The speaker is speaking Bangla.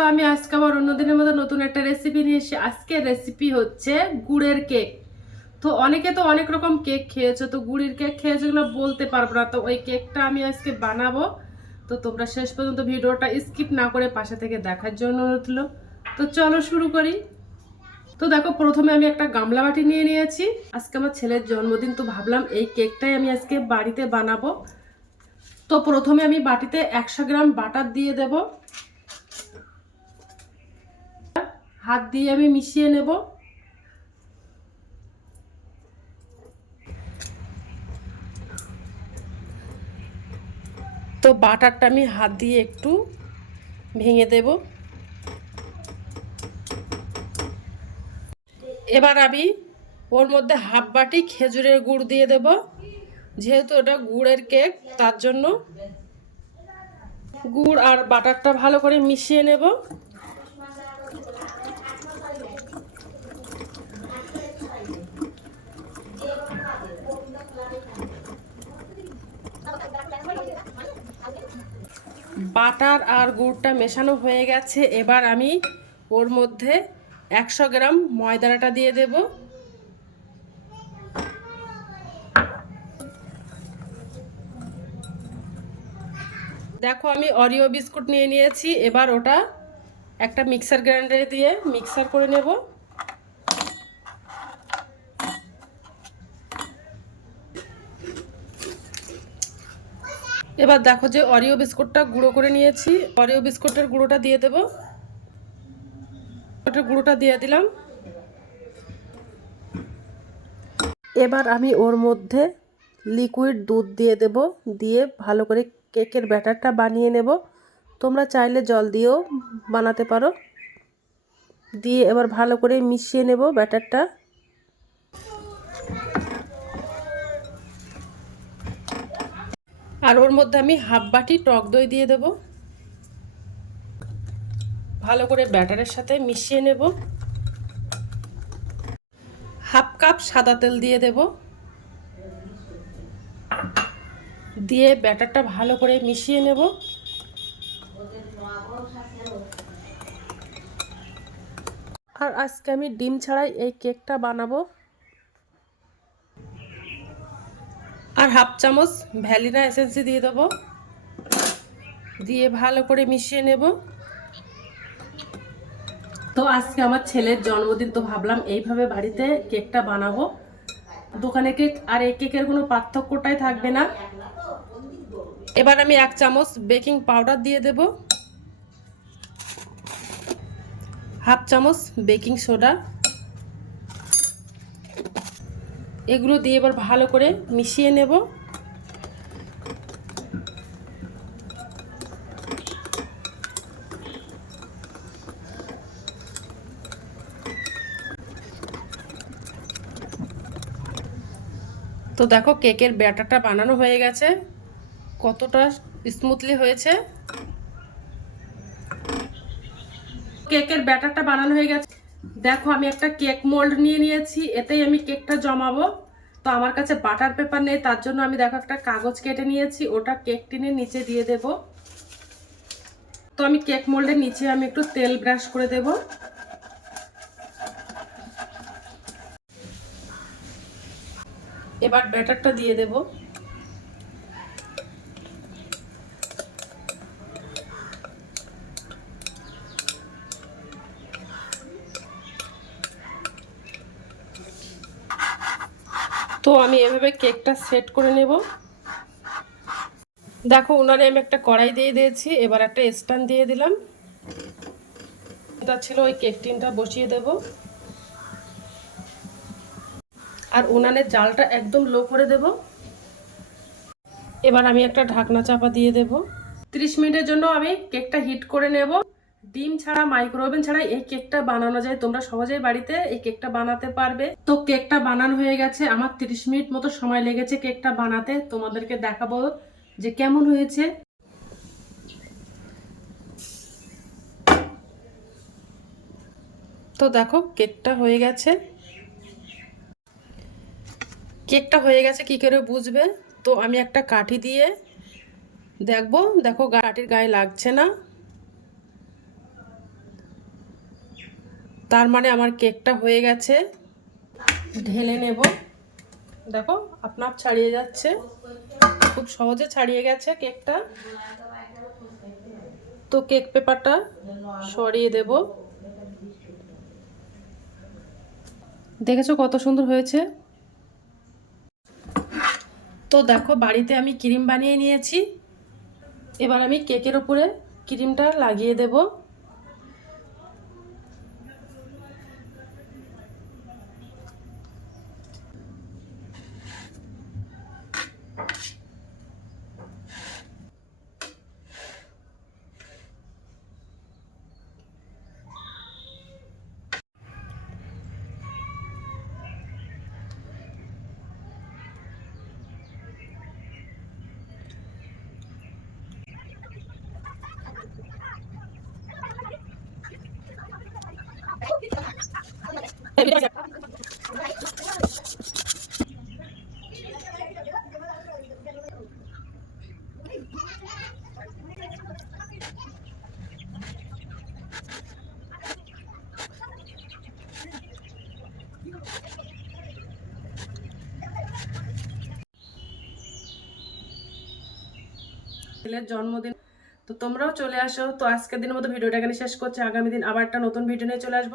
তো আমি আজকে আবার অন্যদিনের মতো নতুন একটা রেসিপি নিয়ে এসেছি আজকের রেসিপি হচ্ছে গুড়ের কেক তো অনেকে তো অনেক রকম কেক খেয়েছো, তো গুড়ের কেক খেয়েছো এগুলো বলতে পারব না। তো ওই কেকটা আমি আজকে বানাবো। তো তোমরা শেষ পর্যন্ত ভিডিওটা স্কিপ না করে পাশে থেকে দেখার জন্য রইল। তো চলো শুরু করি। তো দেখো, প্রথমে আমি একটা গামলা বাটি নিয়ে নিয়েছি। আজকে আমার ছেলের জন্মদিন, তো ভাবলাম এই কেকটাই আমি আজকে বাড়িতে বানাবো। তো প্রথমে আমি বাটিতে একশো গ্রাম বাটার দিয়ে দেব। হাত দিয়ে আমি মিশিয়ে নেব। তো বাটারটা আমি হাত দিয়ে একটু ভেঙে দেব। এবার আমি ওর মধ্যে হাফ বাটি খেজুরের গুড় দিয়ে দেব। যেহেতু ওটা গুড়ের কেক, তার জন্য গুড় আর বাটারটা ভালো করে মিশিয়ে নেব। বাটার আর গুড়টা মেশানো হয়ে গেছে। এবার আমি ওর মধ্যে একশো গ্রাম ময়দাটা দিয়ে দেব। দেখো, আমি অরিও বিস্কুট নিয়ে নিয়েছি। এবার ওটা একটা মিক্সার গ্রাইন্ডারে দিয়ে মিক্সার করে নেব। এবার দেখো যে অরিও বিস্কুটটা গুঁড়ো করে নিয়েছি। অরিও বিস্কুটের গুঁড়োটা দিয়ে দেবো। ওটার গুঁড়োটা দিয়ে দিলাম। এবার আমি ওর মধ্যে লিকুইড দুধ দিয়ে দেব। দিয়ে ভালো করে কেকের ব্যাটারটা বানিয়ে নেব। তোমরা চাইলে জল দিয়েও বানাতে পারো। দিয়ে এবার ভালো করে মিশিয়ে নেব ব্যাটারটা। আর ওর মধ্যে আমি হাফ বাটি টক দই দিয়ে দেব। ভালো করে ব্যাটারের সাথে মিশিয়ে নেব। হাফ কাপ সাদা তেল দিয়ে দেব। দিয়ে ব্যাটারটা ভালো করে মিশিয়ে নেব। আর আজকে আমি ডিম ছাড়াই এই কেকটা বানাবো। আর হাফ চামচ ভ্যালিনা এসেন্সি দিয়ে দেবো। দিয়ে ভালো করে মিশিয়ে নেব। তো আজকে আমার ছেলের জন্মদিন, তো ভাবলাম এইভাবে বাড়িতে কেকটা বানাবো। দোকানে কেক আর এই কেকের কোনো পার্থক্যটাই থাকবে না। এবার আমি এক চামচ বেকিং পাউডার দিয়ে দেব। হাফ চামচ বেকিং সোডা। এগুলো দিয়ে এবার ভালো করে মিশিয়ে নেব। তো দেখো কেকের ব্যাটারটা বানানো হয়ে গেছে। কতটা স্মুথলি হয়েছে। কেকের ব্যাটারটা বানানো হয়ে গেছে। দেখো, আমি একটা কেক মোল্ড নিয়ে নিয়েছি, এতেই আমি কেকটা জমাবো। তো আমার কাছে বাটার পেপার নেই, তার জন্য আমি দেখো একটা কাগজ কেটে নিয়েছি, ওটা কেক টিনের নিচে দিয়ে দেব। তো আমি কেক মোল্ডের নিচে আমি একটু তেল ব্রাশ করে দেব। এবার ব্যাটারটা দিয়ে দেব। তো আমি এভাবে কেকটা সেট করে নেব। দেখো উনারে আমি একটা কড়াই দিয়ে দিয়েছি, এবার একটা স্ট্যান্ড দিয়ে দিলাম। এটা ছিল ওই কেক টিনটা বসিয়ে দেব। আর উনানের জালটা একদম লো করে দেব। এবার আমি একটা ঢাকনা চাপা দিয়ে দেব। 30 মিনিটের জন্য আমি কেকটা হিট করে নেব। ডিম ছাড়া মাইক্রোওভেন ছাড়া এই কেকটা বানানো যায়। তোমরা সহজেই বাড়িতে এই কেকটা বানাতে পারবে। তো কেকটা বানানো হয়ে গেছে। আমার 30 মিনিট মতো সময় লেগেছে কেকটা বানাতে। তোমাদেরকে দেখাবো যে কেমন হয়েছে। তো দেখো, কেকটা হয়ে গেছে। কেকটা হয়ে গেছে, কি করে বুঝবে? তো আমি একটা কাঠি দিয়ে দেখব। দেখো, কাঠির গায়ে লাগছে না। তার মানে আমার কেকটা হয়ে গেছে। ঢেলে নেব। দেখো, আপনার ছাড়িয়ে যাচ্ছে। খুব সহজে ছাড়িয়ে গেছে কেকটা। তো কেক পেপারটা সরিয়ে দেব। দেখেছ কত সুন্দর হয়েছে? তো দেখো, বাড়িতে আমি ক্রিম বানিয়ে নিয়েছি। এবার আমি কেকের উপরে ক্রিমটা লাগিয়ে দেব। জন্মদিন। তো তোমরাও চলে আসো। তো আজকের দিনের মতো ভিডিওটা এখানে শেষ করছি। আগামী দিন আবার একটা নতুন ভিডিও নিয়ে চলে আসব।